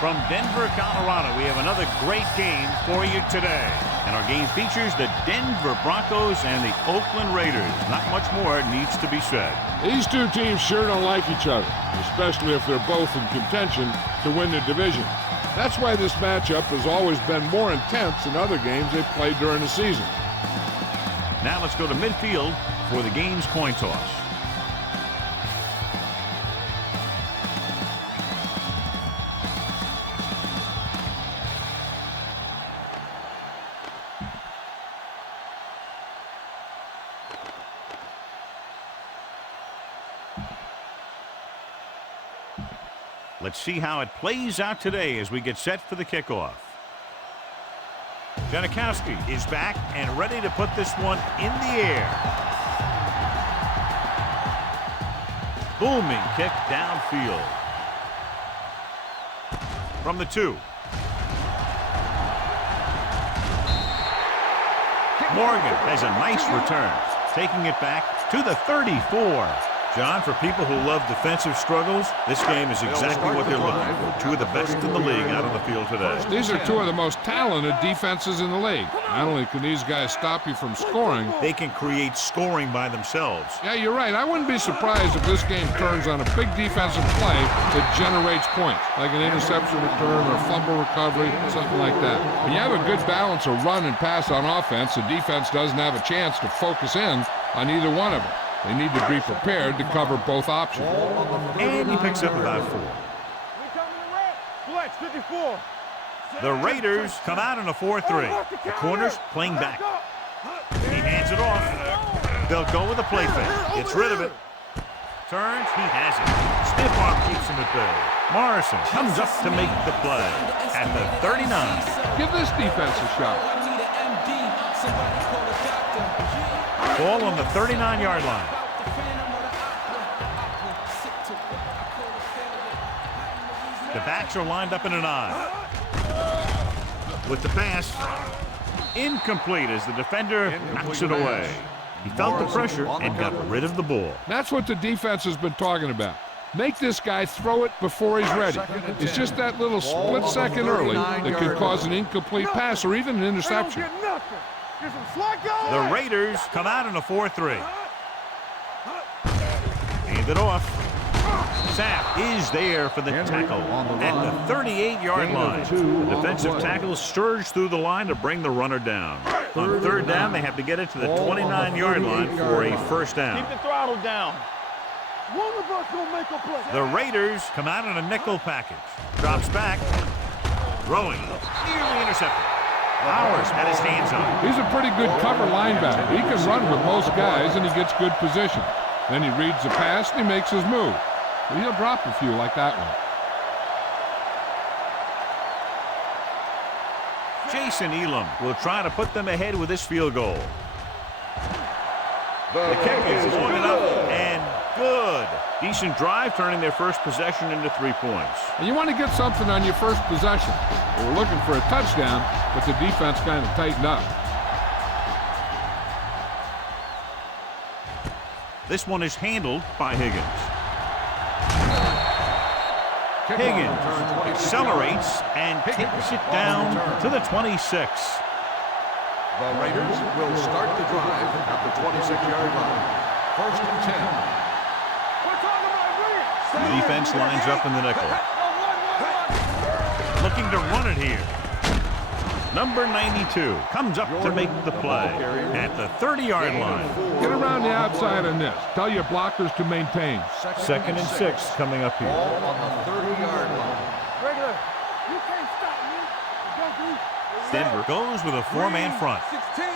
From Denver, Colorado, we have another great game for you today. And our game features the Denver Broncos and the Oakland Raiders. Not much more needs to be said. These two teams sure don't like each other, especially if they're both in contention to win the division. That's why this matchup has always been more intense than other games they've played during the season. Now let's go to midfield for the game's coin toss. Let's see how it plays out today as we get set for the kickoff. Janikowski is back and ready to put this one in the air. Booming kick downfield. From the 2. Morgan has a nice return, taking it back to the 34. John, for people who love defensive struggles, this game is exactly what they're looking for. Two of the best in the league out on the field today. These are two of the most talented defenses in the league. Not only can these guys stop you from scoring, they can create scoring by themselves. Yeah, you're right. I wouldn't be surprised if this game turns on a big defensive play that generates points, like an interception return or a fumble recovery, something like that. When you have a good balance of run and pass on offense, the defense doesn't have a chance to focus in on either one of them. They need to be prepared to cover both options. And he picks up about 4. The Raiders come out in a 4-3. The corners playing back. He hands it off. They'll go with a play fake. Gets rid of it. Turns. He has it. Stiff arm keeps him at bay. Morrison comes up to make the play at the 39. Give this defense a shot. Ball on the 39-yard line. The backs are lined up in an I. With the pass, incomplete as the defender knocks it away. He felt the pressure and got rid of the ball. That's what the defense has been talking about. Make this guy throw it before he's ready. It's just that little split second early that could cause an incomplete pass or even an interception. The Raiders come out in a 4-3. Hand it off. Sapp is there for the tackle at the 38-yard line. The defensive tackle surged through the line to bring the runner down. On third down, they have to get it to the 29-yard line for a first down. Keep the throttle down. The Raiders come out in a nickel package. Drops back. Throwing. Nearly intercepted. Powers had his hands on. He's a pretty good cover linebacker. He can run with most guys, and he gets good position. Then he reads the pass, and he makes his move. But he'll drop a few like that one. Jason Elam will try to put them ahead with this field goal. The kick is long enough and good. Decent drive, turning their first possession into 3 points. And you want to get something on your first possession. They were looking for a touchdown, but the defense kind of tightened up. This one is handled by Higgins. Higgins accelerates and takes it down to the 26. The Raiders will start the drive at the 26-yard line. First and 10. The defense lines up in the nickel. Looking to run it here. Number 92 comes up to make the play at the 30-yard line. Get around the outside on this. Tell your blockers to maintain. Second and 6 coming up here. Ball on the 30-yard line. Regular, you can't stop me. Denver goes with a 4-man front. 16.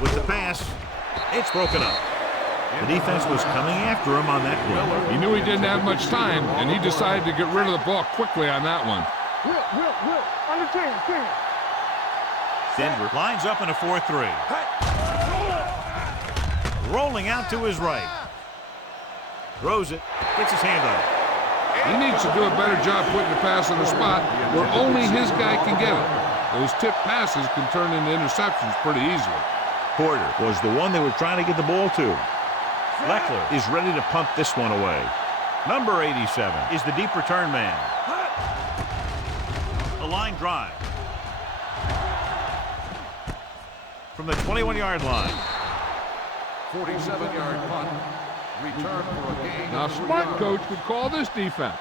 With the pass, it's broken up. The defense was coming after him on that play. He knew he didn't have much time, and he decided to get rid of the ball quickly on that one. Will, under 10. Denver lines up in a 4-3. Rolling out to his right. Throws it, gets his hand on it. He needs to do a better job putting the pass in a spot where only his guy can get it. Those tip passes can turn into interceptions pretty easily. Porter was the one they were trying to get the ball to. Leckler is ready to punt this one away. Number 87 is the deep return man. A line drive. From the 21-yard line. 47-yard punt. Return for a gain. Now, smart coach would call this defense.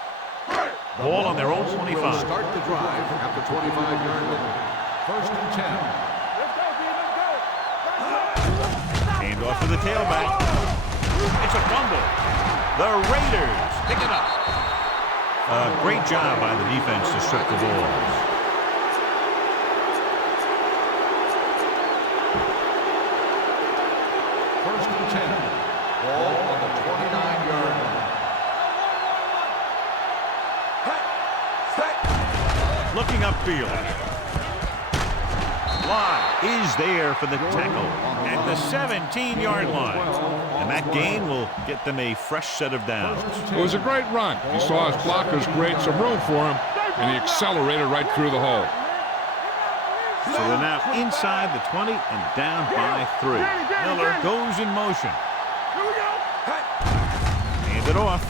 Ball on their own 25. Will start the drive at the 25-yard line. First and 10. Hand off to the tailback. It's a fumble. The Raiders pick it up. Great job by the defense to strip the ball. First and 10. Ball on the 29-yard line. Looking upfield. Line is there for the tackle at the 17-yard line. And that gain will get them a fresh set of downs. It was a great run. He saw his blockers create some room for him, and he accelerated right through the hole. So they're now inside the 20 and down by 3. Miller goes in motion. Hand it off.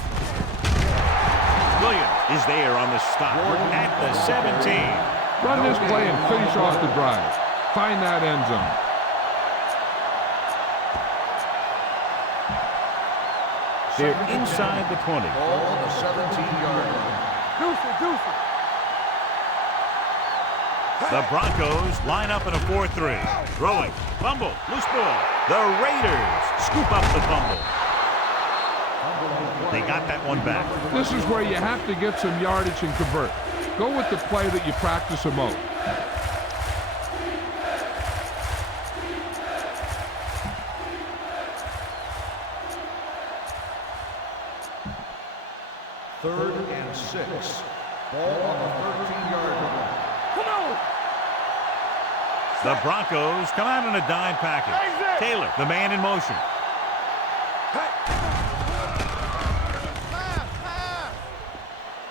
Williams is there on the stop at the 17. Run this play and finish off the drive. Find that end zone. They're inside the 20. Ball on the 17-yard line. Deuce. The Broncos line up in a 4-3. Throwing. Fumble. Loose ball. The Raiders scoop up the fumble. They got that one back. This is where you have to get some yardage and convert. Go with the play that you practice the most. Third and 6. Ball on the 13-yard line. Come on. The Broncos come out in a dime package. Taylor, the man in motion.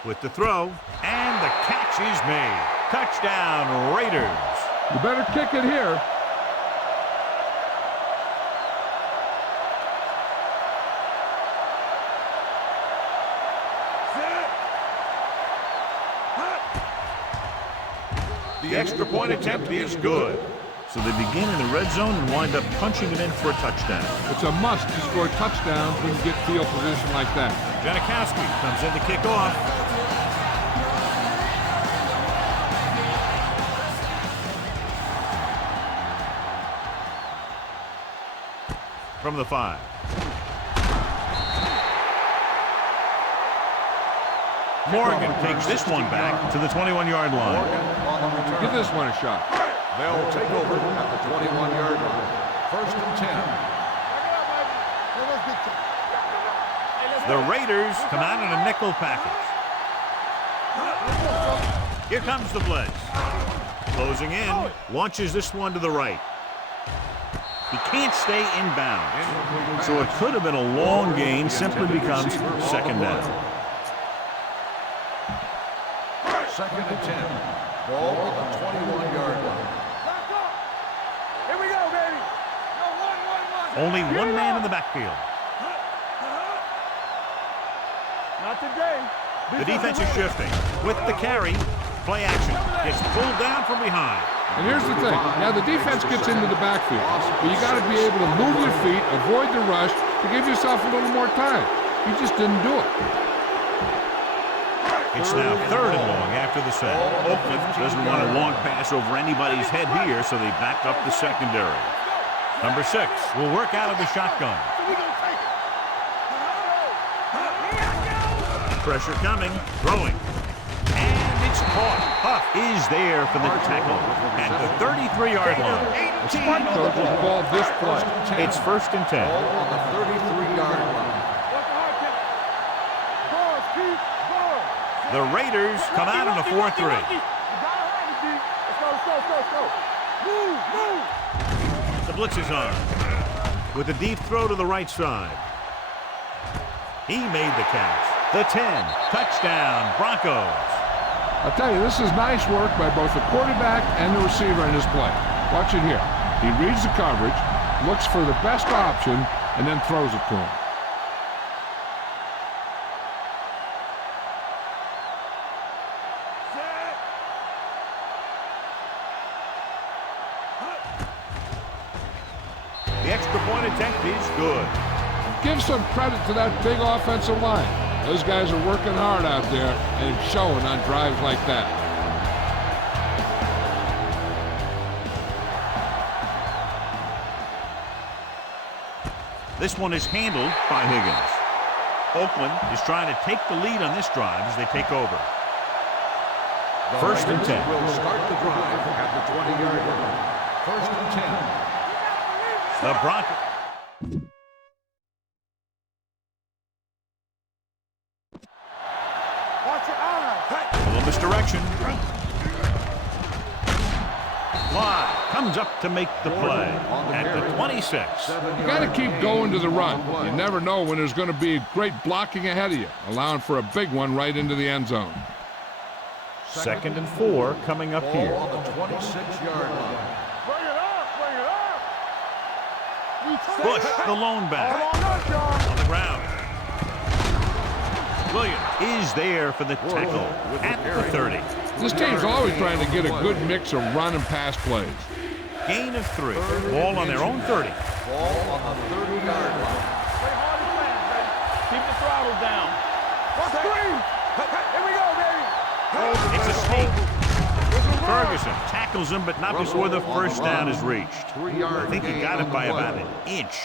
With the throw, and the catch is made. Touchdown, Raiders. You better kick it here. The extra point attempt is good. So they begin in the red zone and wind up punching it in for a touchdown. It's a must to score touchdowns when you get field position like that. Janikowski comes in to kick off. From the 5. Morgan takes this one back to the 21-yard line. Give this one a shot. They'll take over at the 21-yard line. First and 10. The Raiders come out in a nickel package. Here comes the blitz. Closing in, launches this one to the right. He can't stay in bounds. So it could have been a long gain, simply becomes second down. Second and 10. Ball on the 21-yard line. Here we go, baby. Only one man in the backfield. Not today. The defense is shifting. With the carry, play action. Gets pulled down from behind. And here's the thing. Now, the defense gets into the backfield, but you got to be able to move your feet, avoid the rush, to give yourself a little more time. You just didn't do it. It's now third and long after the sack. Oakland doesn't want a long pass over anybody's head here, so they back up the secondary. Number 6 will work out of the shotgun. Pressure coming, throwing. And it's caught. Huff is there for the tackle at the 33-yard line. The smart coach will call this play. It's first and 10. Ball on the 33-yard line. The Raiders come out in a 4-3. The blitz is on. With a deep throw to the right side. He made the catch. The 10. Touchdown, Broncos. I'll tell you, this is nice work by both the quarterback and the receiver in this play. Watch it here. He reads the coverage, looks for the best option, and then throws it to him. attempt is good. Give some credit to that big offensive line. Those guys are working hard out there, and it's showing on drives like that. This one is handled by Higgins. Oakland is trying to take the lead on this drive as they take over. First and 10. Will start the drive at the 20-yard line. First and 10. The Broncos. Watch your eyes. A little misdirection. Fly comes up to make the play at the 26. You got to keep going to the run. You never know when there's going to be great blocking ahead of you, allowing for a big one right into the end zone. Second and 4 coming up here. On the 26-yard line. Bring it up, bring it up. Bush, the lone back, Come on up, y'all. on the ground. Williams is there for the tackle at the 30. This team's always trying to get a good mix of run and pass plays. Gain of 3. Ball on their own 30. Ball on the 30-yard line. Play hard and fast, baby. Keep the throttle down. Let's scream. Here we go, baby. It's a sneak. Ferguson tackles him, but not before the first down is reached. 3-yard I think he gain got it by on the about play. an inch.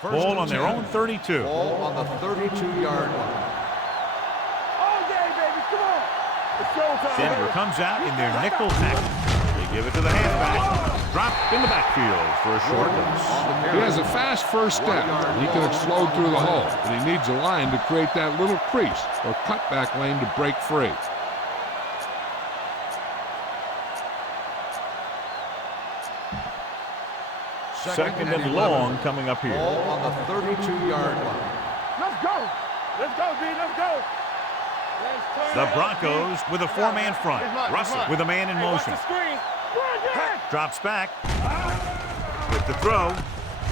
First Ball and on their 10. own 32. Ball on the 32-yard line. All day, baby. Come on. It's showtime, Denver baby. comes out in their nickel tackle. They give it to the halfback. Drop in the backfield for a short loss. He has a fast first step. He can explode through the hole, but he needs a line to create that little crease or cutback lane to break free. Second and long coming up here. Ball on the 32-yard line. Let's go. Let's go, D. Let's go. The Broncos with a 4-man front. Russell with a man in motion. Drops back. With the throw.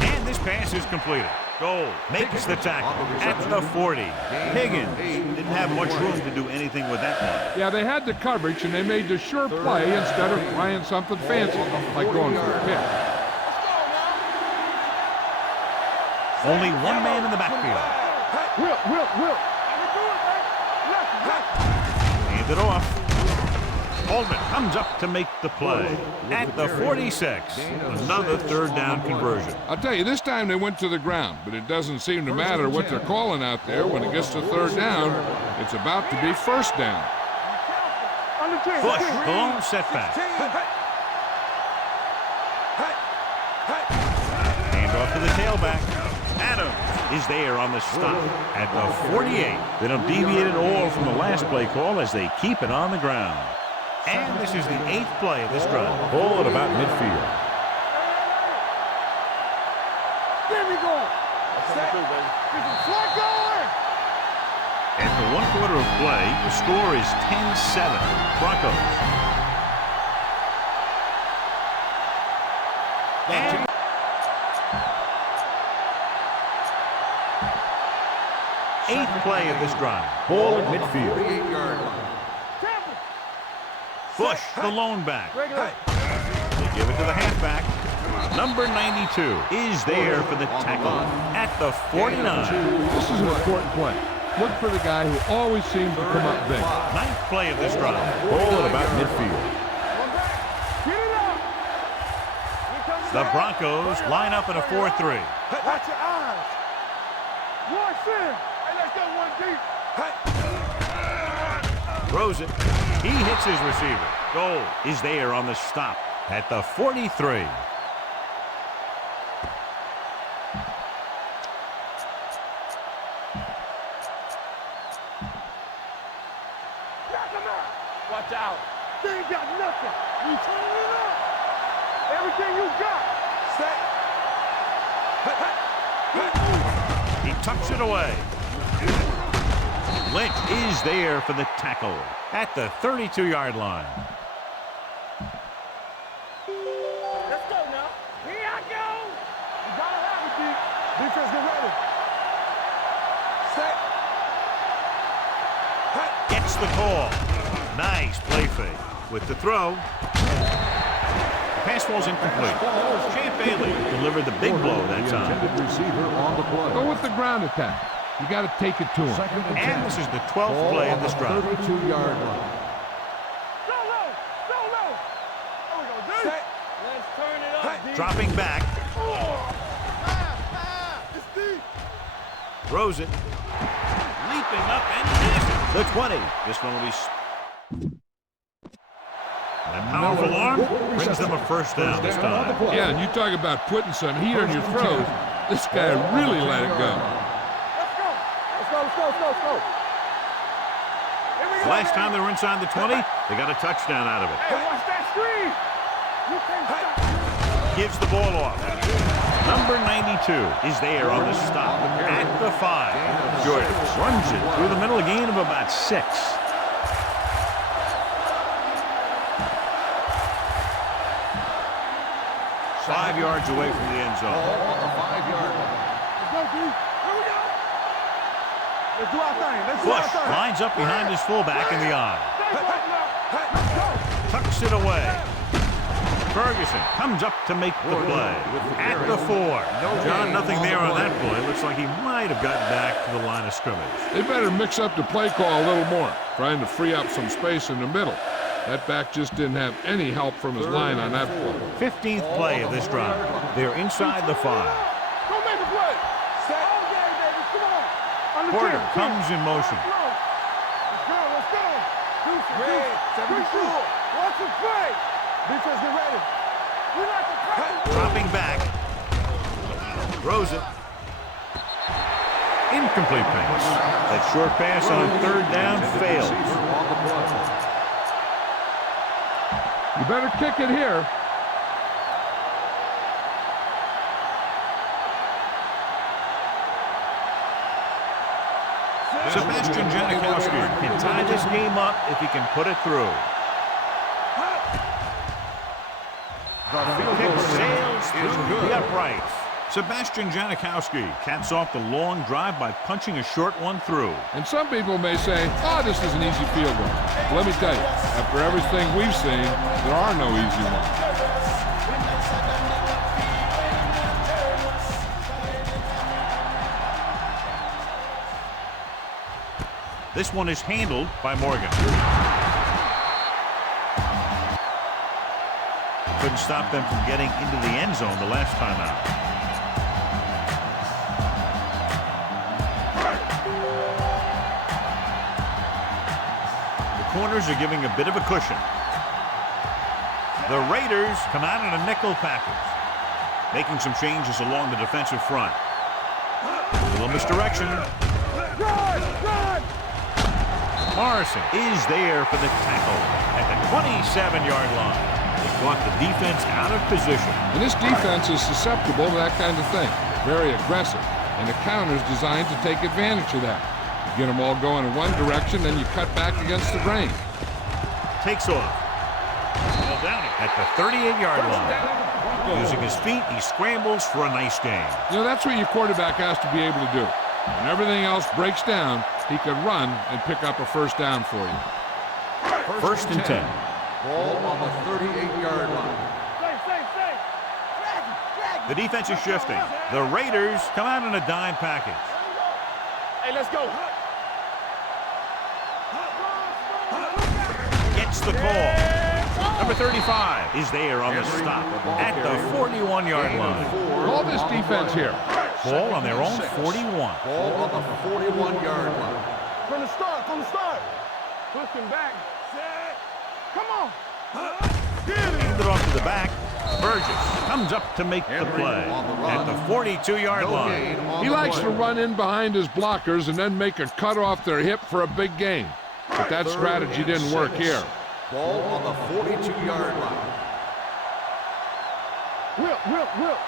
And this pass is completed. Goal makes the tackle at the 40. Higgins didn't have much room to do anything with that one. Yeah, they had the coverage, and they made the sure play instead of trying something fancy, like going for a pick. Only one man in the backfield. Will. Hand it off. Holman comes up to make the play at the 46. Another third down conversion. I'll tell you, this time they went to the ground, but it doesn't seem to matter what they're calling out there. When it gets to third down, it's about to be first down. Bush, the lone setback. Hand off to the tailback. Adams is there on the stop at the 48. They don't deviate at all from the last play call as they keep it on the ground. And this is the 8th play of this drive. Ball at about midfield. There we go. Flat going. After 1/4 of play, the score is 10-7. Broncos. And 8th play of this drive. Ball at midfield. 48-yard line. Bush, the lone back. They give it to the halfback. Number 92 is there for the tackle at the 49. This is an important play. Look for the guy who always seems to come up big. 9th play of this drive. Ball at about midfield. The Broncos line up in a 4-3. Watch your eyes. Watch him. Hey, let's go one deep. Throws it. He hits his receiver. Goal is there on the stop at the 43. Watch out. They ain't got nothing. You turn it up. Everything you got. He tucks it away. Lynch is there for the tackle at the 32-yard line. Let's go now. Here I go. You gotta have it, D. Defense, get ready. Gets the call. Nice play fake. With the throw. The pass falls incomplete. Champ Bailey delivered the big blow that time. Go with the ground attack. You got to take it to him. And this is the 12th play of this drive. 32-yard line. Go low. Go low. There we go, D. Let's turn it up, D. Dropping back. It's deep. Throws it. Leaping up and missing. The 20. This one will be... A powerful arm brings them a first down this time. Yeah, and you talk about putting some heat on your throws. This guy really let it go. Let's go. Here we go. Last time they were inside the 20, they got a touchdown out of it. Hey, watch that screen. You can't stop. Gives the ball off. Number 92 is there on the stop at the 5. Jordan runs it through the middle, a gain of about 6. 5 yards away from the end zone. On the 5-yard line. Let's go, D. Here we go. Let's do our thing. Bush lines up behind his fullback in the eye. Tucks it away. Ferguson comes up to make the play. At the 4. John, nothing there on that play. Looks like he might have gotten back to the line of scrimmage. They better mix up the play call a little more, trying to free up some space in the middle. That back just didn't have any help from his line on that play. 15th play of this drive. They're inside the 5. Go make a play. Set. All game, baby. Come on. Porter comes in motion. Let's go. Red, 74. Watch him play. Defense, get ready. We like to play. Dropping back. Throws it. Incomplete pass. That short pass on 3rd down fails. You better kick it here. Sebastian Janikowski can tie this game up if he can put it through. The kick sails through the uprights. Sebastian Janikowski caps off the long drive by punching a short one through. And some people may say, oh, this is an easy field goal. Let me tell you, after everything we've seen, there are no easy ones. This one is handled by Morgan. Couldn't stop them from getting into the end zone the last time out. Corners are giving a bit of a cushion. The Raiders come out in a nickel package, making some changes along the defensive front. A little misdirection. Morrison is there for the tackle at the 27-yard line. They caught the defense out of position. And this defense is susceptible to that kind of thing. Very aggressive. And the counter's designed to take advantage of that. Get them all going in one direction, then you cut back against the grain. Takes off. Well, down at the 38-yard line. Using his feet, he scrambles for a nice gain. You know, that's what your quarterback has to be able to do. When everything else breaks down, he can run and pick up a first down for you. First and 10. Ball on the 38-yard line. The defense is shifting. The Raiders come out in a dime package. Hey, let's go. Gets the call. Number 35 is there on the stop at the 41-yard line. All this defense here. Ball on their own 41. Ball on the 41-yard line. From the start. Pushing back. Come on. Hand it off to the back. Burgess comes up to make the play at the 42-yard line. He likes to run in behind his blockers and then make a cut off their hip for a big gain. But that strategy didn't work here. Ball on the 42-yard line. Will.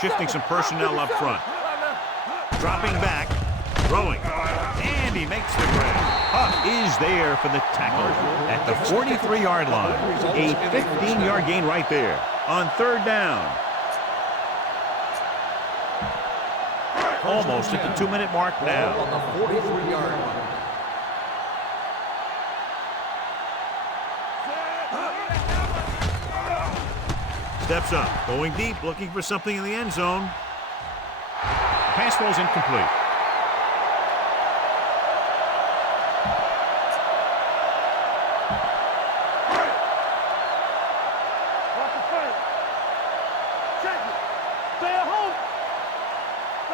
Shifting some personnel up front. Dropping back. Throwing. And he makes the grab. Huff is there for the tackle at the 43-yard line. A 15-yard gain right there on 3rd down. Almost at the 2-minute mark now. On the 43-yard line. Steps up, going deep, looking for something in the end zone. Pass ball's incomplete.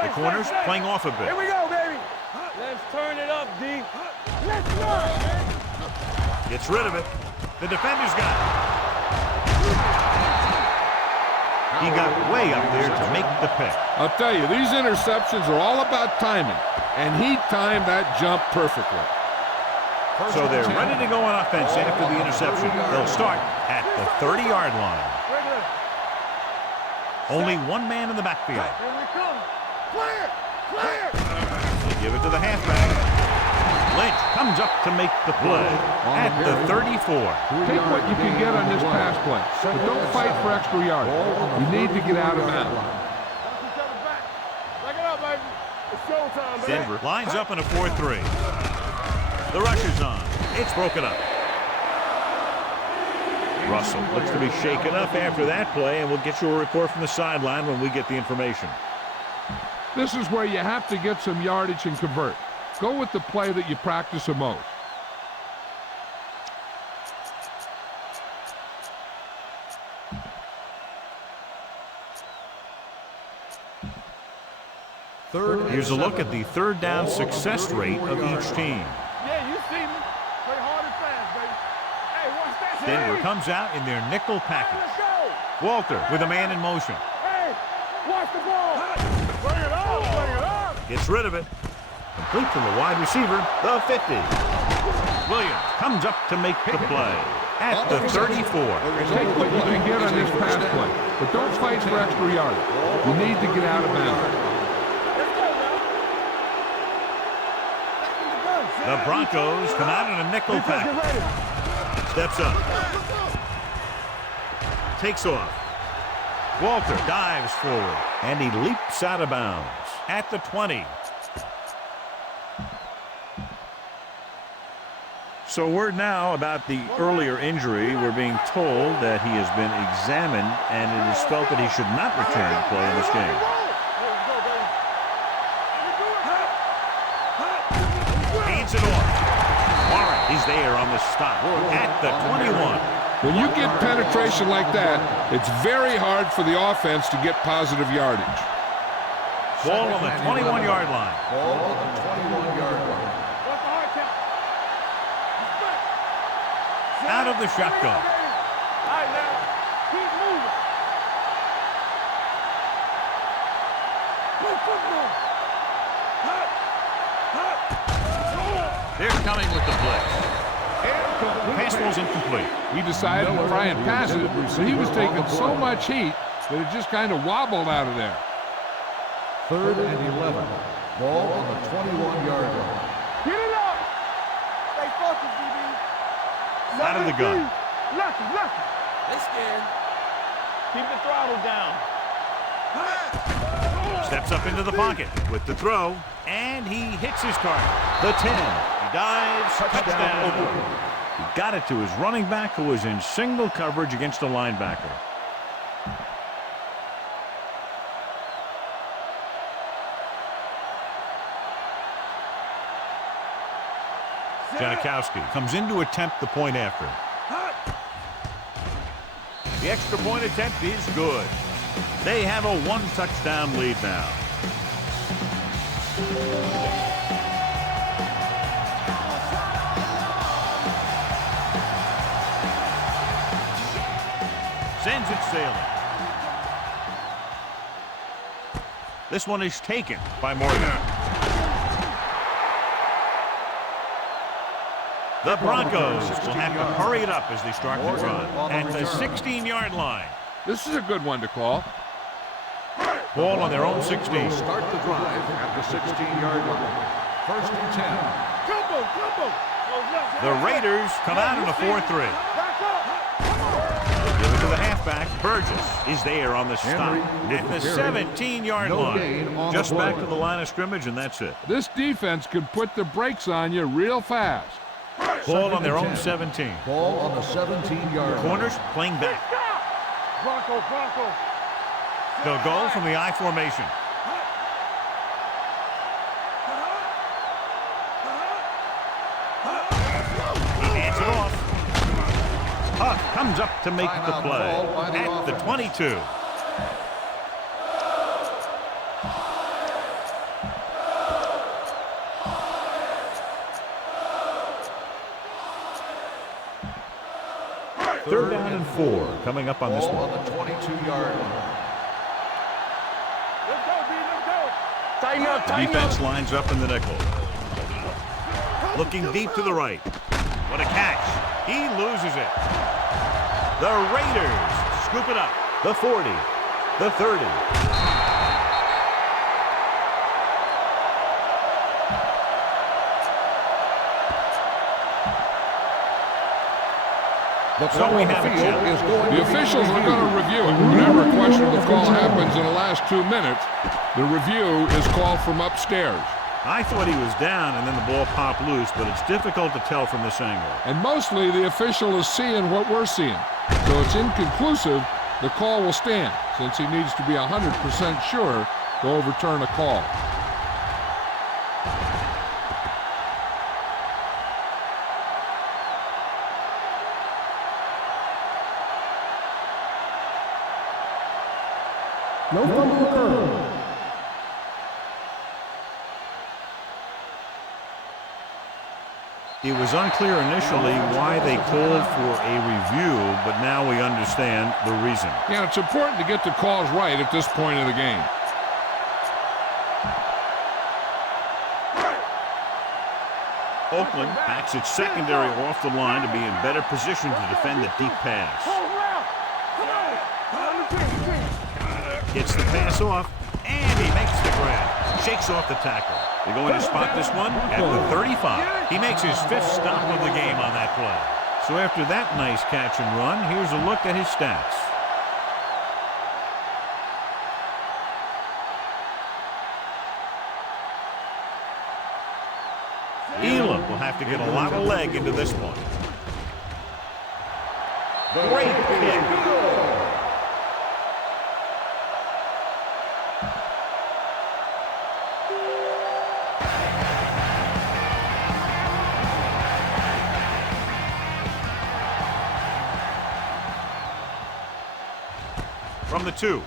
The corners playing off a bit. Here we go, baby. Let's turn it up, D. Let's run, man. Gets rid of it. The defender's got it. He got way up there to make the pick. I'll tell you, these interceptions are all about timing, and he timed that jump perfectly. So they're ready to go on offense after the interception. They'll start at the 30-yard line. Only one man in the backfield. Here we come. Clear! Clear! They give it to the halfback. Lynch comes up to make the play at the 34. Take what you can get on this pass play, but don't fight for extra yards. You need to get out of bounds. Back it up, baby. It's showtime, baby. Denver lines up in a 4-3. The rusher's on. It's broken up. Russell looks to be shaken up after that play, and we'll get you a report from the sideline when we get the information. This is where you have to get some yardage and convert. Go with the play that you practice the most. Here's a look at the third down success rate of each team. Yeah, you see me. Play hard and fast, baby. Hey, watch that. Denver comes out in their nickel package. Let's go. Walter with a man in motion. Hey, watch the ball. Bring it on. Bring it on. Gets rid of it. Complete to the wide receiver, the 50. Williams comes up to make the play at the 34. Take what you can get on this pass play, but don't fight for extra yards. You need to get out of bounds. The Broncos come out in a nickel package. Steps up. Takes off. Walter dives forward, and he leaps out of bounds at the 20. So word now about the earlier injury. We're being told that he has been examined, and it is felt that he should not return to play in this game. Hands it off. Warren is there on the stop at the 21. When you get penetration like that, it's very hard for the offense to get positive yardage. Ball on the 21-yard line. Ball on the 21-yard line. What's the hard count? Out of the shotgun. All right, now. Keep moving. Go football. They're coming with the blitz. Pass ball's incomplete. He decided to try and pass it, but he was taking so much heat that it just kind of wobbled out of there. 3rd and 11. Ball on the 21-yard line. Get it up. Stay focused, DB. Out of the gun. Lucky. They scared. Keep the throttle down. Steps up into the pocket with the throw, and he hits his target. The 10. He dives, touchdown. He got it to his running back, who was in single coverage against a linebacker. Janikowski comes in to attempt the point after. The extra point attempt is good. They have a one-touchdown lead now. Sends it sailing. This one is taken by Morgan. The Broncos will have to hurry it up as they start to run at the 16-yard line. This is a good one to call. Ball on their own 16. Start the drive at the 16-yard line. 1st and 10. Combo. The Raiders come out in a 4-3. Back up. Give it to the halfback. Burgess is there on the stop at the 17-yard line. Just back to the line of scrimmage, and that's it. This defense could put the brakes on you real fast. Ball on their own 17. Ball on the 17-yard line. Corners playing back. Broncos. They'll go from the I formation. He hands it off. Huff comes up to make the play at the 22. Third down and 4 coming up on this one. On the 22-yard line. Let's go, B. Let's go. Tighten up, The tighten defense up. lines up in the nickel. Looking deep to the right. What a catch. He loses it. The Raiders scoop it up. The 40. The 30. So we have a challenge. The officials are going to review it. Whenever a questionable call happens in the last 2 minutes, the review is called from upstairs. I thought he was down and then the ball popped loose, but it's difficult to tell from this angle. And mostly the official is seeing what we're seeing. So it's inconclusive. The call will stand since he needs to be 100% sure to overturn a call. No fumble occurred. It was unclear initially why they called for a review, but now we understand the reason. Yeah, it's important to get the calls right at this point of the game. Oakland backs its secondary off the line to be in better position to defend the deep pass. Gets the pass off, and he makes the grab. Shakes off the tackle. They're going to spot this one at the 35. He makes his 5th stop of the game on that play. So after that nice catch and run, here's a look at his stats. Elam will have to get a lot of leg into this one. Great kick. From the 2.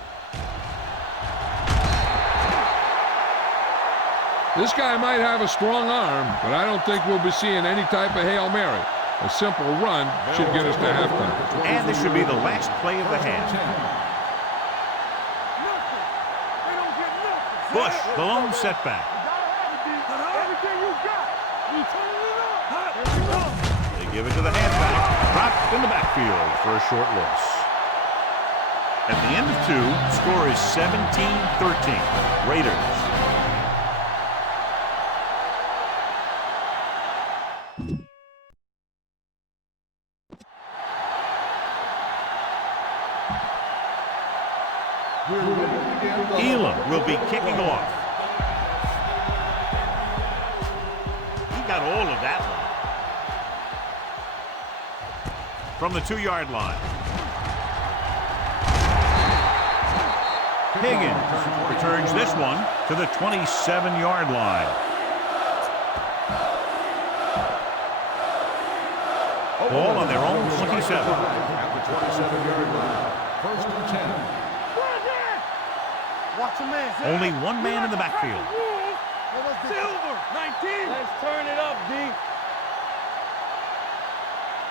This guy might have a strong arm, but I don't think we'll be seeing any type of Hail Mary. A simple run should get us to halftime. And this should be the last play of the half. Bush, the lone setback. They give it to the halfback. Dropped in the backfield for a short loss. At the end of 2, score is 17-13. Raiders. Elam will be kicking off. He got all of that one. From the 2-yard line. Higgins returns this one to the 27-yard line. Ball on their own 27. At the 27-yard line. 1st and 10. Watch a man. Only one man in the backfield. Silver, 19. Let's turn it up, D.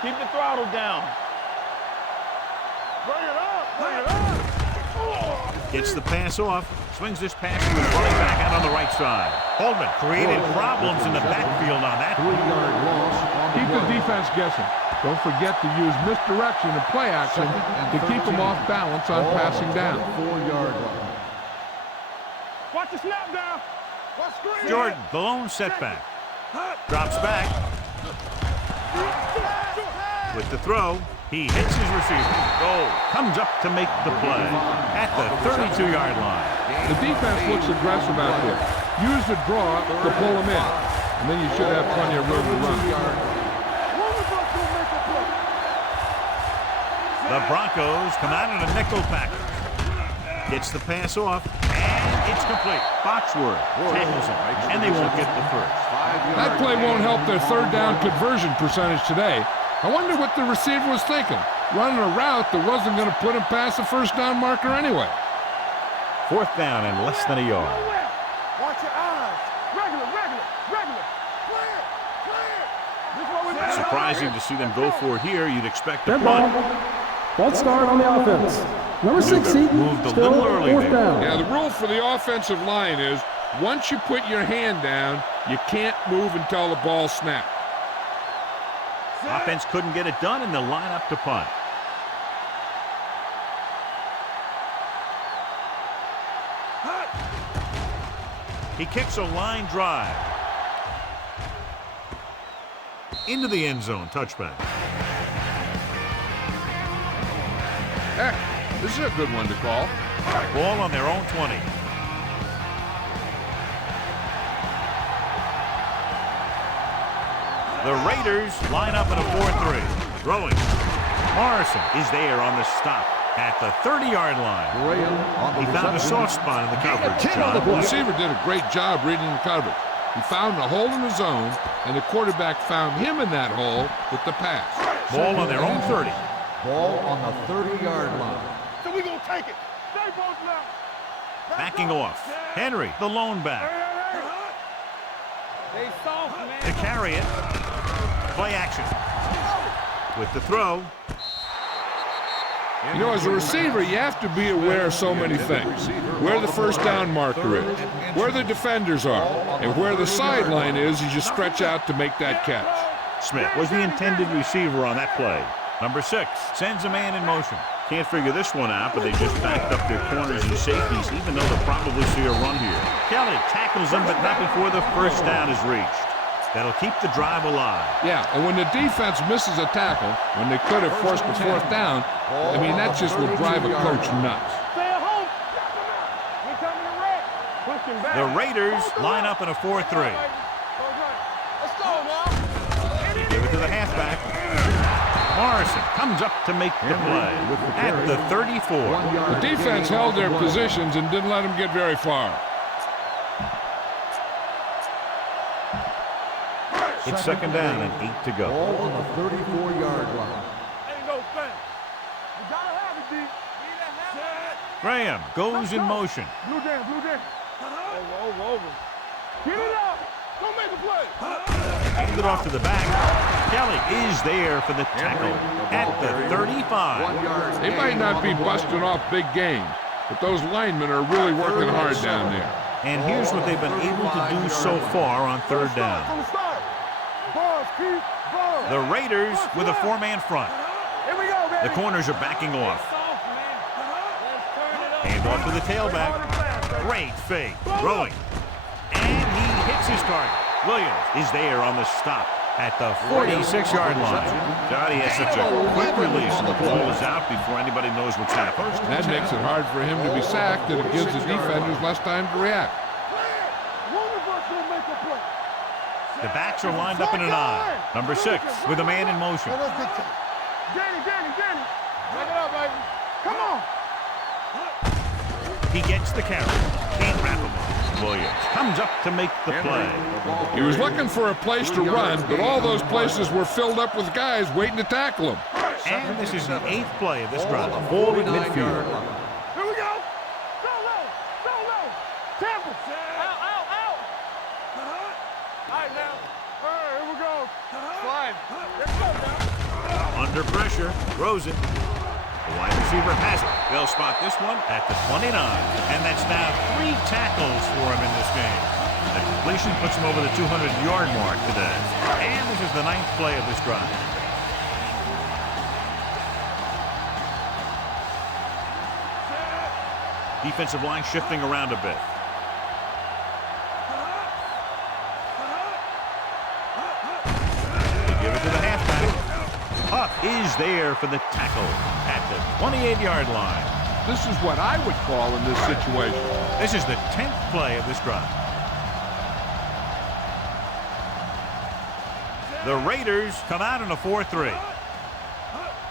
Keep the throttle down. Bring it up. Bring it up. Gets the pass off. Swings this pass to his running back out on the right side. Holdman created problems in the backfield on that. 3-yard loss on the Keep the play. defense guessing. Don't forget to use misdirection and play action to keep them off balance on passing down. 4-yard line. Watch the snap down. Watch screen. Jordan, the lone setback. Drops back. With the throw, he hits his receiver. Goal comes up to make the play at the 32-yard line. The defense looks aggressive out there. Use the draw to pull them in, and then you should have plenty of room to run. The Broncos come out in a nickel package. Gets the pass off, and it's complete. Foxworth tackles him, and they won't get the first. That play won't help their third down conversion percentage today. I wonder what the receiver was thinking, running a route that wasn't going to put him past the first down marker anyway. Fourth down and less than a yard. Watch your eyes. Regular. Clear. Surprising to see them go for it here. You'd expect a Red ball. punt. False start on the offense. Number 6 seed. Moved a Still little early fourth there. down. Yeah, the rule for the offensive line is once you put your hand down, you can't move until the ball snaps. Offense couldn't get it done, and they'll line up to punt. He kicks a line drive. Into the end zone, touchback. Heck, this is a good one to call. Ball on their own 20. The Raiders line up in a 4-3. Throwing. Morrison is there on the stop at the 30-yard line. He found a soft spot in the coverage, John. The receiver did a great job reading the coverage. He found a hole in the zone, and the quarterback found him in that hole with the pass. Ball on their own 30. Ball on the 30-yard line. So we gonna take it. Stay both left. Backing off. Henry, the lone back. They soft, man. To carry it. Play action. With the throw. You know, as a receiver, you have to be aware of so many things. Where the first down marker is, where the defenders are, and where the sideline is as you stretch out to make that catch. Smith was the intended receiver on that play. Number 6 sends a man in motion. Can't figure this one out, but they just backed up their corners and safeties, even though they'll probably see a run here. Kelly tackles him, but not before the first down is reached. That'll keep the drive alive. Yeah, and when the defense misses a tackle, when they could have forced a fourth down, I mean, that just would drive a coach nuts. Stay at home. We're coming to wreck. Push him back. The Raiders line up in a 4-3. Let's go now. They give it to the halfback. Morrison comes up to make the play at the 34. The defense held their positions and didn't let them get very far. It's second down and 8 to go. Ball on the 34-yard line. Ain't no thing. You gotta have it, D. Graham goes in motion. Blue down. Over. Get it up. Don't make a play. Hand it off to the back. Kelly is there for the tackle at the 35. They might not be busting off big games, but those linemen are really working hard down there. And here's what they've been able to do so far on third down. From the start. Balls, keep balls. The Raiders with a 4-man front. Here we go, baby. The corners are backing off. Soft, man. Let's turn it up. Hand off to the tailback. Great fake. Throwing. And he hits his target. Williams is there on the stop at the 46-yard line. God, he has such a quick release, and the ball is out before anybody knows what's happened. That makes it hard for him to be sacked, and it gives the defenders less time to react. One of us will make a play. The backs are lined up in an I. Number 6 with a man in motion. Danny. Bring it up, baby. Come on. He gets the carry. Can't wrap him up. Williams comes up to make the play. He was looking for a place to run, but all those places were filled up with guys waiting to tackle him. And this is the 8th play of this drive. Ball at midfield. Here we go. Go low. Temple. Out. All right, now. All right, here we go. Slide. Let's go now. Under pressure. Throws it. The wide receiver has it. They'll spot this one at the 29. And that's now 3 tackles for him in this game. The completion puts him over the 200-yard mark today. And this is the 9th play of this drive. Defensive line shifting around a bit. They give it to the halfback. Huff is there for the tackle at the 28-yard line. This is what I would call in this situation. This is the 10th play of this drive. The Raiders come out in a 4-3.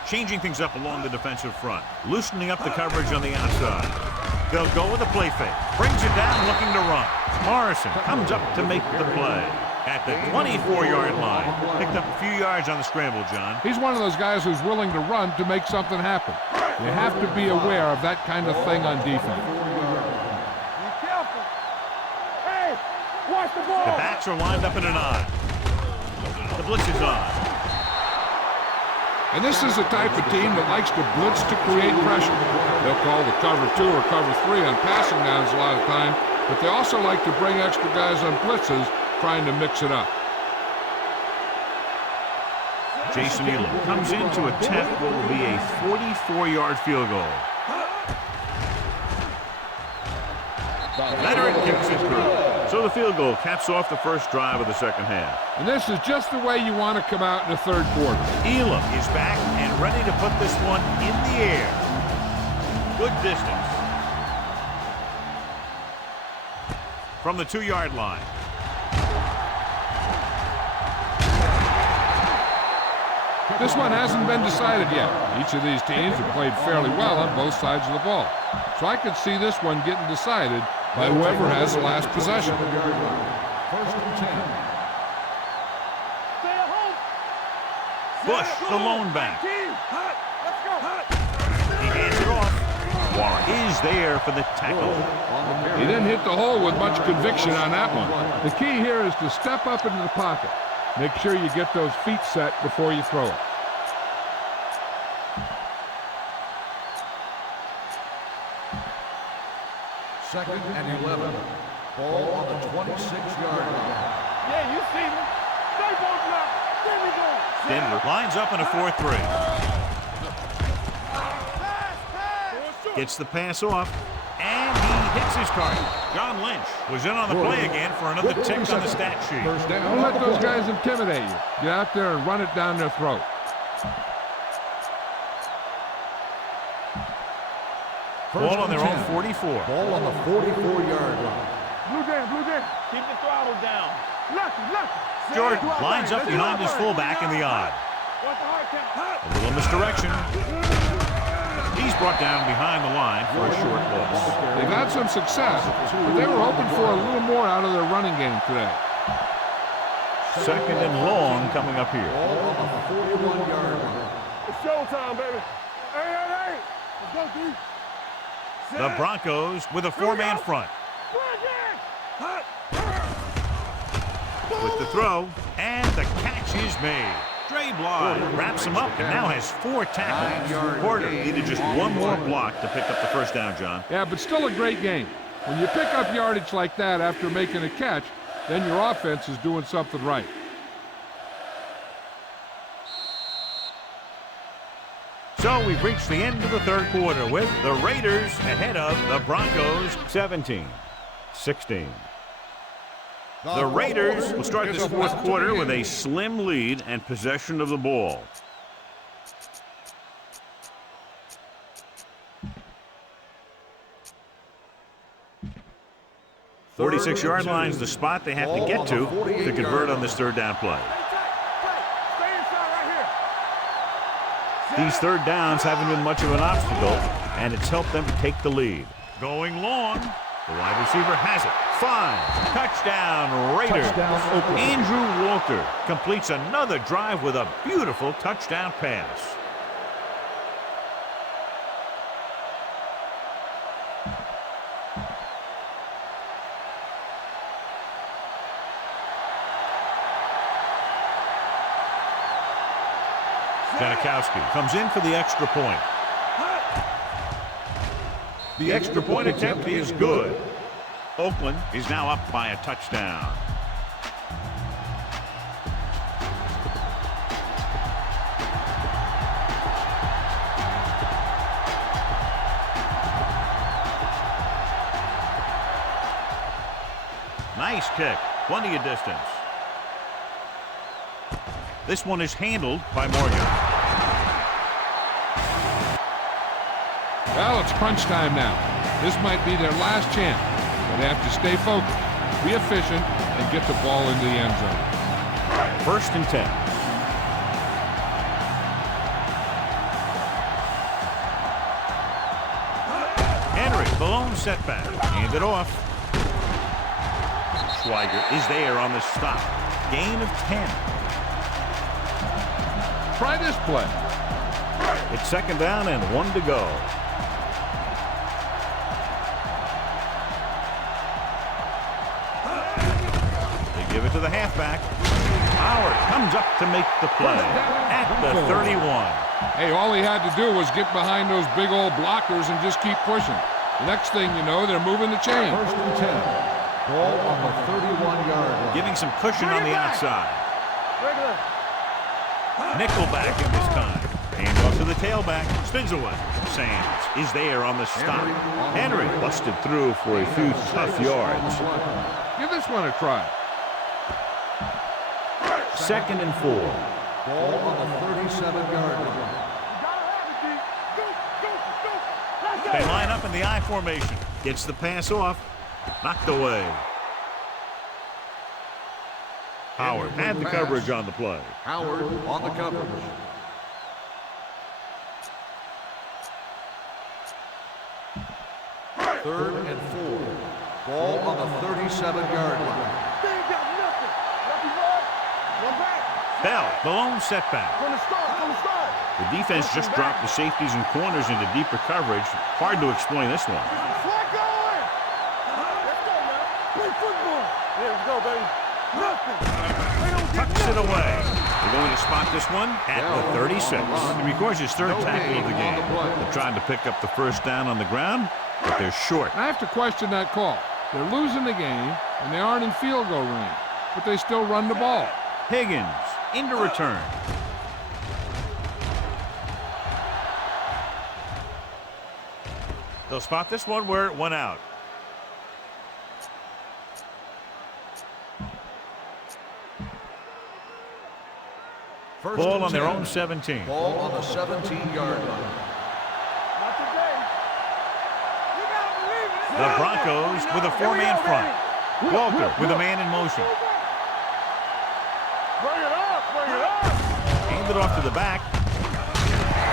changing things up along the defensive front, loosening up the coverage on the outside. They'll go with a play fake. Brings it down, looking to run. Morrison comes up to make the play at the 24-yard line. Picked up a few yards on the scramble, John. He's one of those guys who's willing to run to make something happen. You have to be aware of that kind of thing on defense. Be careful. Hey, watch the ball. The backs are lined up in an I. The blitz is on. And this is the type of team that likes to blitz to create pressure. They'll call the cover 2 or cover 3 on passing downs a lot of time, but they also like to bring extra guys on blitzes, trying to mix it up. Jason Elam comes in to attempt what will be a 44-yard field goal. Leonard kicks it through. So the field goal caps off the first drive of the second half. And this is just the way you want to come out in the third quarter. Elam is back and ready to put this one in the air. Good distance. From the 2-yard line. This one hasn't been decided yet. Each of these teams have played fairly well on both sides of the ball. So I could see this one getting decided by whoever has the last possession. First and 10. Stay at home. Bush, the lone back. Let's go. He hands it off. Warren is there for the tackle. He didn't hit the hole with much conviction on that one. The key here is to step up into the pocket. Make sure you get those feet set before you throw it. Second and 11. Ball on the 26-yard line. Yeah, you see me. Stay both now. There we go. Denver lines up in a 4-3. Gets the pass off, and he hits his target. John Lynch was in on the play again for another tick on the stat sheet. First down. Don't let those guys intimidate you. Get out there and run it down their throat. Ball on their own 44. Ball on the 44-yard line. Blue Jay. Keep the throttle down. Lucky. Jordan lines up behind his fullback in the odd. Watch the hard count. A little misdirection. He's brought down behind the line for a short loss. They've had some success, but they were hoping for a little more out of their running game today. Second and long coming up here. Ball on the 41-yard line. It's showtime, baby. Hey. Let's go, D. The Broncos with a 4-man front. With the throw, and the catch is made. Dre Bly wraps him up and now has 4 tackles. Porter needed just one more block to pick up the first down, John. Yeah, but still a great game. When you pick up yardage like that after making a catch, then your offense is doing something right. So we've reached the end of the third quarter with the Raiders ahead of the Broncos 17-16. The Raiders will start this fourth quarter with a slim lead and possession of the ball. The 46-yard line is the spot they have to get to convert on this third down play. These third downs haven't been much of an obstacle, and it's helped them to take the lead. Going long. The wide receiver has it. 5. Touchdown, Raiders. Andrew Walter completes another drive with a beautiful touchdown pass. Janikowski comes in for the extra point. The extra point attempt is good. Oakland is now up by a touchdown. Nice kick. Plenty of distance. This one is handled by Morgan. Well, it's crunch time now. This might be their last chance, but they have to stay focused, be efficient, and get the ball into the end zone. setback. Hand it off. Schweiger is there on the stop. Gain of 10. Try this play. It's second down and 1 to go. They give it to the halfback. Howard comes up to make the play at the 31. Hey, all he had to do was get behind those big old blockers and just keep pushing. Next thing you know, they're moving the chain. First and 10. Ball on the 31-yard line. Giving some cushion on the outside. Nickelback in this time. Hand off to the tailback. Spins away. Sands is there on the stop. Henry busted through for a few tough yards. Give this one a try. Second and 4. Ball on the 37-yard line. They line up in the I formation. Gets the pass off. Knocked away. Howard had the coverage on the play. Howard on the coverage. Third and 4. Ball on the 37-yard line. Bell, the lone setback. The defense just dropped the safeties and corners into deeper coverage. Hard to explain this one. Tucks it away. They're going to spot this one at the 36. He records his third tackle of the game. They're trying to pick up the first down on the ground, but they're short. I have to question that call. They're losing the game, and they aren't in field goal range, but they still run the ball. Higgins into return. They'll spot this one where it went out. Ball on their own 17. Ball on the 17-yard line. The Broncos with a 4-man front. Walter with a man in motion. Hand it off to the back.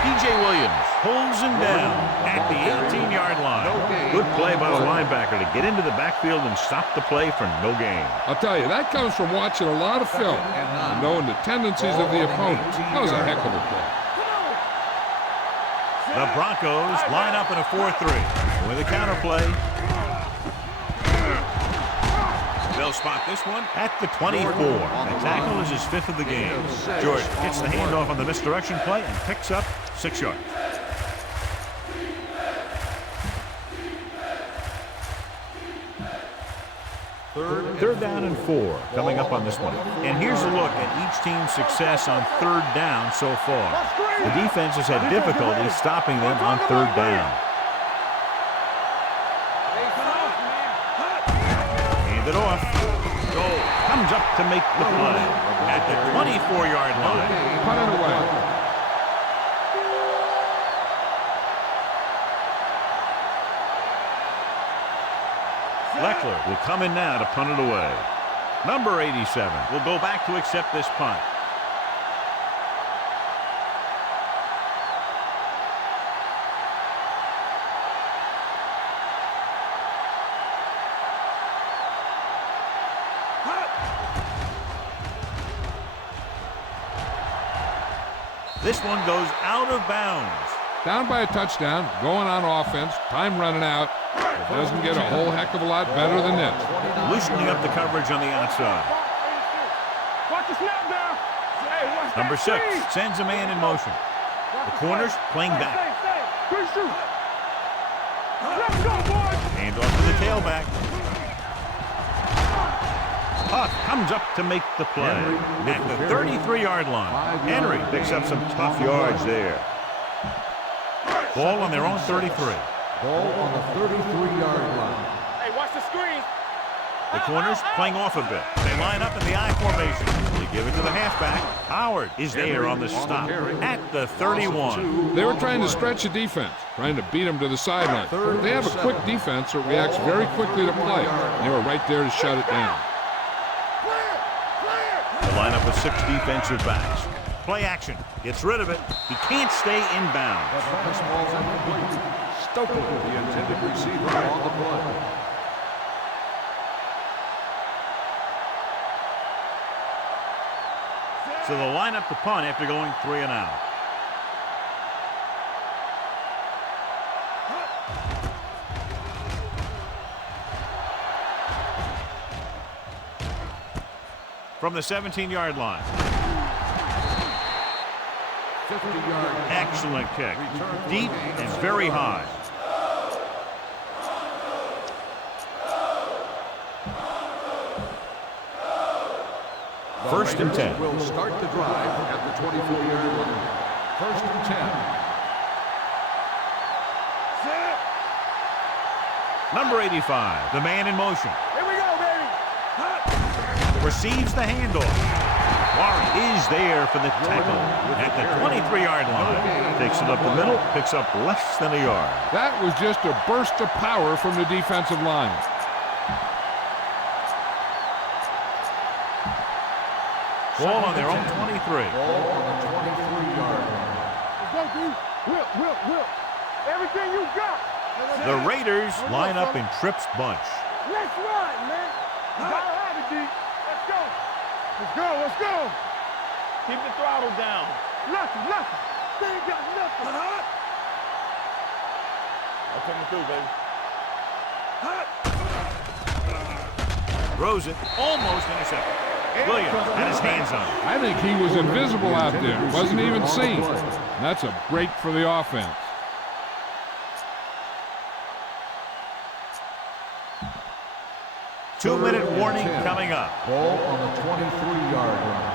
DJ Williams holds him down at the 18-yard line. Good play by the linebacker to get into the backfield and stop the play for no gain. I'll tell you, that comes from watching a lot of film and knowing the tendencies of the opponent. That was a heck of a play. The Broncos line up in a 4-3. With a counter play. They'll spot this one at the 24. The tackle is his 5th of the game. Jordan gets the handoff on the misdirection play and picks up 6 yards. Third down and 4 coming up on this one. And here's a look at each team's success on third down so far. The defense has had difficulty stopping them on third down. Hand it off. Goal comes up to make the play at the 24-yard line. Punt it away. Leckler will come in now to punt it away. Number 87 will go back to accept this punt. This one goes out of bounds. Down by a touchdown, going on offense, time running out. It doesn't get a whole heck of a lot better than this. Loosening up the coverage on the outside. Watch the snap down. Hey, watch that Number 6 screen. sends a man in motion. The corners playing back. Good shoot. Let's go, boys. Hand off to the tailback. Huff comes up to make the play at the 33-yard line. Henry picks up some tough yards there. Ball on their own 33. Ball on the 33-yard line. Hey, watch the screen. The corners playing off a bit. They line up in the I formation. They give it to the halfback. Howard is there on the stop at the 31. They were trying to stretch the defense, trying to beat them to the sideline. They have a quick defense that reacts very quickly to play. They were right there to shut it down. They line up with 6 defensive backs. Play action. Gets rid of it. He can't stay in bounds. Oakland, the intended receiver on the play. So they'll line up the punt after going 3 and out. From the 17-yard line. 50-yard. Excellent kick. Deep and very high. First and 10. Will start the drive at the 24-yard line. First and 10. Number 85, the man in motion. Here we go, baby. Receives the handoff. Warren is there for the tackle at the 23-yard line. Takes it up the middle, picks up less than a yard. That was just a burst of power from the defensive line. Ball on their own 23. Ball on the 23-yard line. Let's go, dude. Whip. Everything you got. The Raiders line up in Tripp's bunch. Let's ride, man. You gotta have it, D. Let's go. Keep the throttle down. Nothing. They ain't got nothing. I'm coming through, baby. Throws it, almost intercepted. Williams had his hands on it. I think he was invisible out there. Wasn't even seen. That's a break for the offense. Two-minute warning coming up. Ball on the 23-yard line.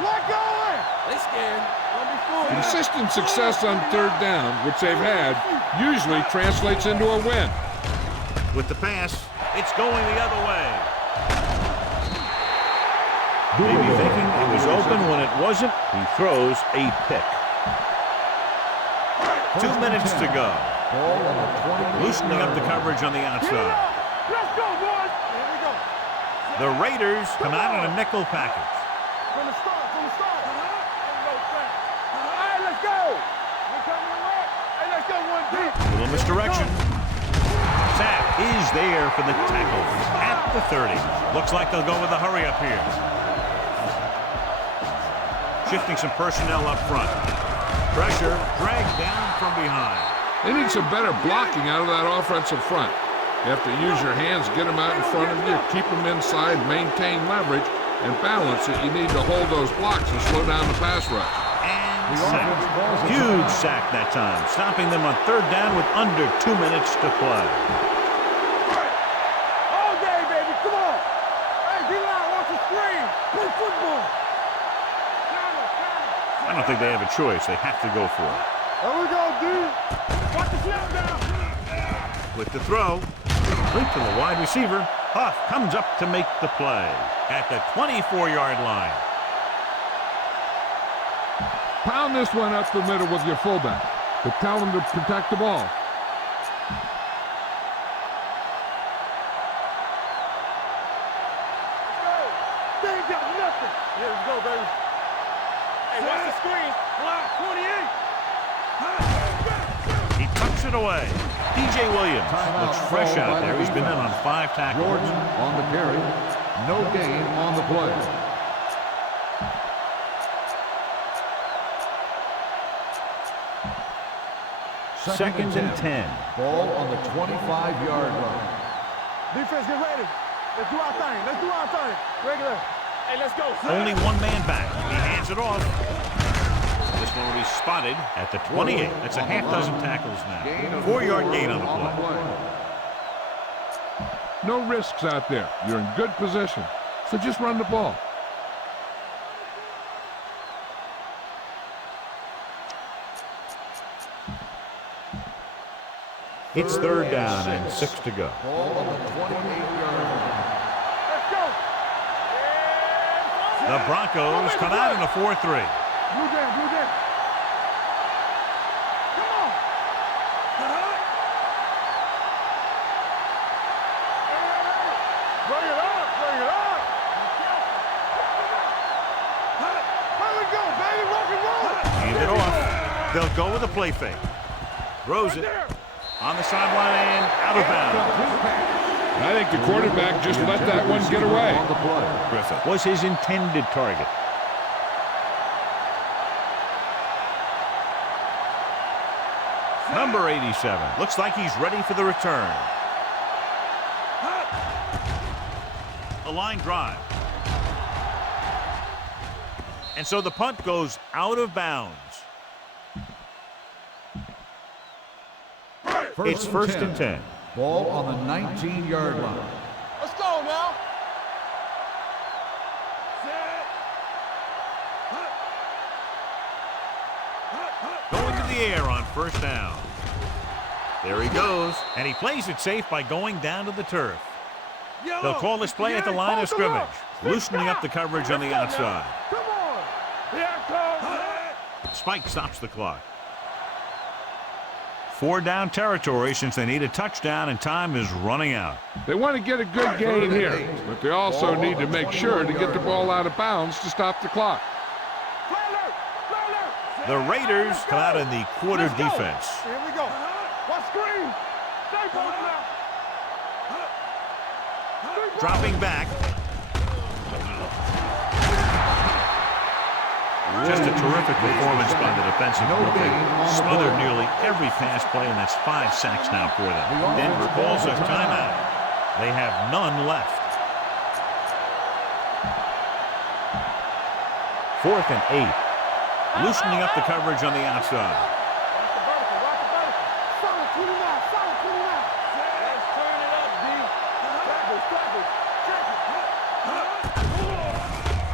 Slide going. They scared. Don't be fooled. Consistent success on third down, which they've had, usually translates into a win. With the pass, it's going the other way. Maybe thinking it was open when it wasn't, he throws a pick. 2 minutes to go. Ball on the 20. Loosening up the coverage on the outside. Let's go, boys. Here we go. The Raiders come out in a nickel package. From the start. All right, let's go. We're coming away. Hey, let's go one deep. Little misdirection. Sack is there for the tackle at the 30. Looks like they'll go with a hurry up here. Shifting some personnel up front. Pressure dragged down from behind. They need some better blocking out of that offensive front. You have to use your hands, get them out in front of you, keep them inside, maintain leverage, and balance it. You need to hold those blocks and slow down the pass rush. And sack. Huge sack that time, stopping them on third down with under 2 minutes to play. All day, baby. Come on. Hey, D-line, watch the screen. Play football. I don't think they have a choice. They have to go for it. There we go, dude. Watch the snap down. With the throw, complete to the wide receiver. Huff comes up to make the play at the 24-yard line. Pound this one up the middle with your fullback, but tell them to protect the ball. They ain't got nothing. Yeah, let's go, baby. Hey, watch the screen. Block 28. He tucks it away. DJ Williams looks fresh out there. He's been in on 5 tackles. Jordan on the carry. No gain on the play. Second and 10. Ball on the 25-yard line. Defense, get ready. Let's do our thing. Regular. Hey, let's go. Only one man back. He hands it off. This one will be spotted at the 28. That's a half dozen tackles now. 4-yard gain on the play. No risks out there. You're in good position. So just run the ball. It's third down and 6 to go. Ball on the 28-yard line. Let's go. The Broncos come out in a 4-3. Blue jam. Come on. Bring it up. Here we go, baby. Rock and roll. Hand it off. They'll go with a play fake. Throws it. There. On the sideline and out of bounds. I think the quarterback just let that one get away. Griffith was his intended target. Number 87. Looks like he's ready for the return. The line drive. And so the punt goes out of bounds. It's first and 10. Ball on the 19-yard line. Let's go now. Going to the air on first down. There he goes, and he plays it safe by going down to the turf. They'll call this play at the line of scrimmage, loosening up the coverage on the outside. Come on. Here it comes. Spike stops the clock. 4 down territory since they need a touchdown and time is running out. They want to get a good gain here, but they also need to make sure to get the ball out of bounds to stop the clock. The Raiders come out in the quarter defense. Here we go. Watch screen. Stay close now. Dropping back. Just a terrific performance by the defensive group. They smothered nearly every pass play, and that's 5 sacks now for them. Denver calls a timeout. They have none left. 4th and 8. Loosening up the coverage on the outside. Solid 29. Solid 29. Let's turn it up, D.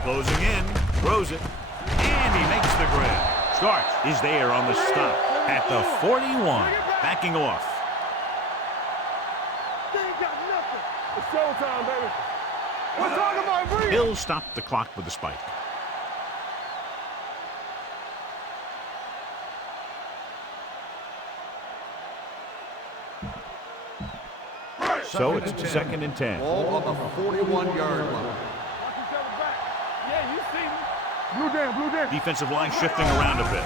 Closing in. Throws it. And he makes the grab. Starks is there on the stop at the 41. Backing off. They ain't got nothing. It's showtime, baby. We're talking about real. Hill stopped the clock with the spike. So it's 2nd and 10. Ball on the 41-yard line. Watch each other back. Yeah, you see me. Blue down, blue down. Defensive line shifting around a bit.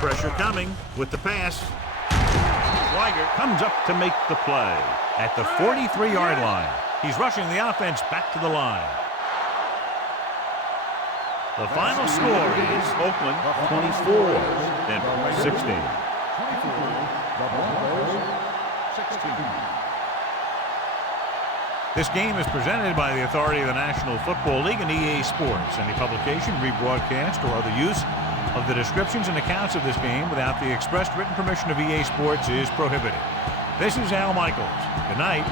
Pressure coming with the pass. Schweiger comes up to make the play at the 43-yard line. He's rushing the offense back to the line. The final score is Oakland 24, Denver 16. The Broncos 16. This game is presented by the authority of the National Football League and EA Sports. Any publication, rebroadcast, or other use of the descriptions and accounts of this game without the expressed written permission of EA Sports is prohibited. This is Al Michaels. Good night.